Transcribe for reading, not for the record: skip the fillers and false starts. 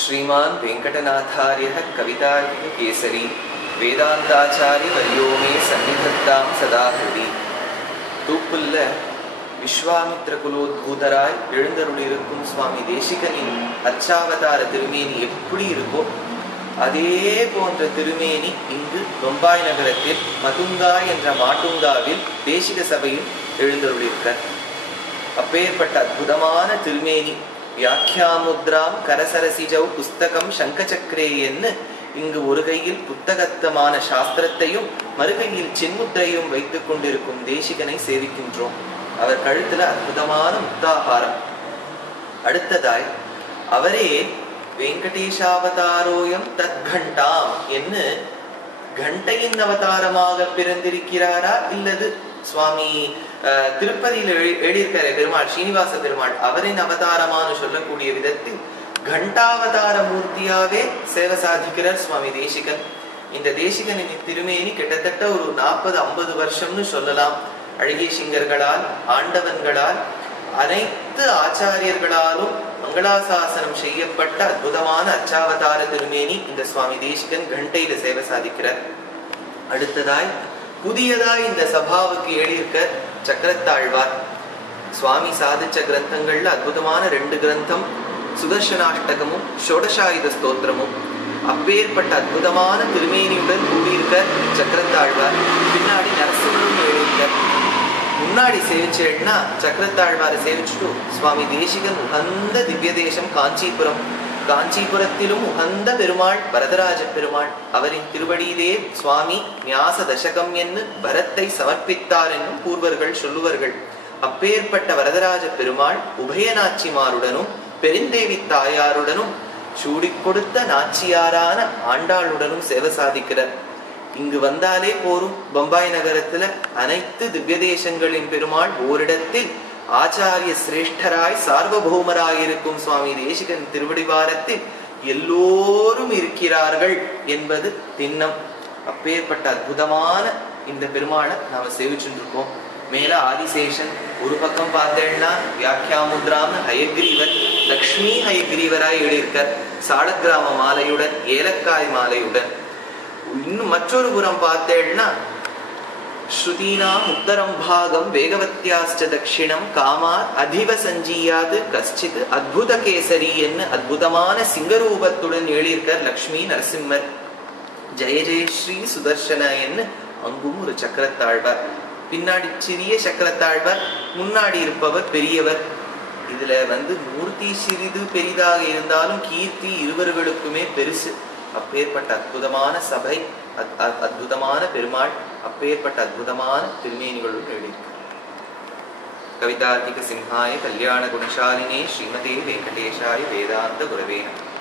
श्रीमान् वेंकटनाथार्यः कवितार्किककेसरी वेदान्ताचार्यवर्यो मे सन्निधत्तां सदा हृदि. தூப்புல்ல விஸ்வாமித்ர குலோத்பூதராய் எழுந்தருளிருக்கும் சுவாமி தேசிகனின் அச்சாவதார திருமேனி எப்படி இருக்கோ அதே போன்ற திருமேனி இங்கு பம்பாய் நகரத்தில் மதுங்கா என்ற மாட்டுங்காவில் தேசிக சபையில் எழுந்தருளிருக்க. அப்பேற்பட்ட அற்புதமான திருமேனி வியாக்கியாமுத்ராம் கரசரசிஜௌ புஸ்தகம் சங்கச்சக்கரே என்று இங்கு ஒரு கையில் புத்தகத்தமான சாஸ்திரத்தையும் மறுகையில் சின்முத்திரையும் வைத்துக் கொண்டிருக்கும் தேசிகனை சேவிக்கின்றோம். அவர் கழுத்துல அற்புதமான முக்தாகாரம். அடுத்ததாய் அவரே வெங்கடேஷாவதாரோயம் தத்கண்டாம் என்று கண்டையின் அவதாரமாக பிறந்திருக்கிறாரா இல்லது சுவாமி திருப்பதியில் எழுதியிருக்கிற பெருமாள் ஸ்ரீனிவாச பெருமாள் அவரின் அவதாரமானு சொல்லக்கூடிய விதத்தில் கண்டாவதார மூர்த்தியாவே சேவை சாதிக்கிறார் சுவாமி தேசிகன். இந்த தேசிகனின் திருமேனி கிட்டத்தட்ட ஒரு 40-50 வருஷம்னு சொல்லலாம். அழகிய சிங்கர்களால் ஆண்டவன்களால் அனைத்து ஆச்சாரியர்களாலும் மங்களாசாசனம் செய்யப்பட்ட அற்புதமான அச்சாவதார திருமேனி இந்த சுவாமி தேசிகன் கண்டையில சேவை சாதிக்கிறார். அடுத்ததாய் புதியதாய் இந்த சபாவுக்கு எழுதியிருக்க சக்கரத்தாழ்வார் சுவாமி சாதிச்ச கிரந்தங்கள்ல அற்புதமான 2 கிரந்தம் சுதர்சனாஷ்டகமும் ஷோடசாயுத ஸ்தோத்திரமும். அப்பேற்பட்ட அற்புதமான திருமேனியுடன் கூடியிருக்க சக்கரத்தாழ்வார். பின்னாடி நரசிம்மரும் எழுதியிருக்க. முன்னாடி சேவிச்சேன்னா சக்கரத்தாழ்வாரை சேவிச்சுட்டு சுவாமி தேசிகன் உகந்த திவ்ய தேசம் காஞ்சிபுரம். காஞ்சிபுரத்திலும் உகந்த பெருமாள் வரதராஜ பெருமாள். அவரின் திருவடியிலே சுவாமி ஞாச தசகம் என்று பரத்தை சமர்ப்பித்தார் என்னும் பூர்வர்கள் சொல்லுவார்கள். அப்பேற்பட்ட வரதராஜ பெருமாள் உபயநாச்சிமாருடனும் பெருந்தேவி தாயாருடனும் சூடி கொடுத்த நாச்சியாரான ஆண்டாளுடனும் சேவை சாதிக்கிறார். இங்கு வந்தாலே போரும். பம்பாய் நகரத்துல அனைத்து திவ்ய தேசங்களின் பெருமாள் ஓரிடத்தில் ஆச்சாரிய சிரேஷ்டராய் சார்வபௌமராயிருக்கும் சுவாமி தேசிகன் திருவடிவாரத்தில் எல்லோரும் இருக்கிறார்கள் என்பது திண்ணம். அப்பேற்பட்ட அற்புதமான இந்த பெருமாளை நாம சேவிச்சுருக்கோம். மேல ஆதிசேஷன் ஒரு பக்கம் பார்த்தேன்னா வியாக்கியாமுத்ராம் ஹயக்ரீவர் லக்ஷ்மி ஹயக்ரீவராய் எழுதியிருக்கார் சாலக்கிராம மாலையுடன் ஏலக்காய் மாலையுடன். இன்னும் மற்றொரு புறம் பார்த்தேன்னா ஸ்ருதீனாம் உத்தரம் பாகம் வேகவத்யாஸ்ட தட்சிணம் காமாத் அதிவ சஞ்சீயாது கஷ்டித் அத்புத கேசரி என்று அற்புதமான சிங்கரூபத்துடன் எழுதியிருக்கார் லக்ஷ்மி நரசிம்மர். ஜெய ஜெய ஸ்ரீ சுதர்சன என்று அங்கும் ஒரு சக்கரத்தாழ்வார். பின்னாடி சிறிய சக்கரத்தாழ்வார், முன்னாடி இருப்பவர் பெரியவர். இதுல மூர்த்தி சிறிது பெரிதாக இருந்தாலும் கீர்த்தி இருவர்களுக்குமே பெருசு. அப்பேற்பட்ட அற்புதமான சபை, அற்புதமான பெருமாள், அப்பேற்பட்ட அற்புதமான திருமேனிகளுடன் எழுதியிருக்கிறார். கவிதார்த்திக சிம்ஹாய கல்யாண குணசாலினே ஸ்ரீமதே வெங்கடேஷாய வேதாந்த குரவே நமः.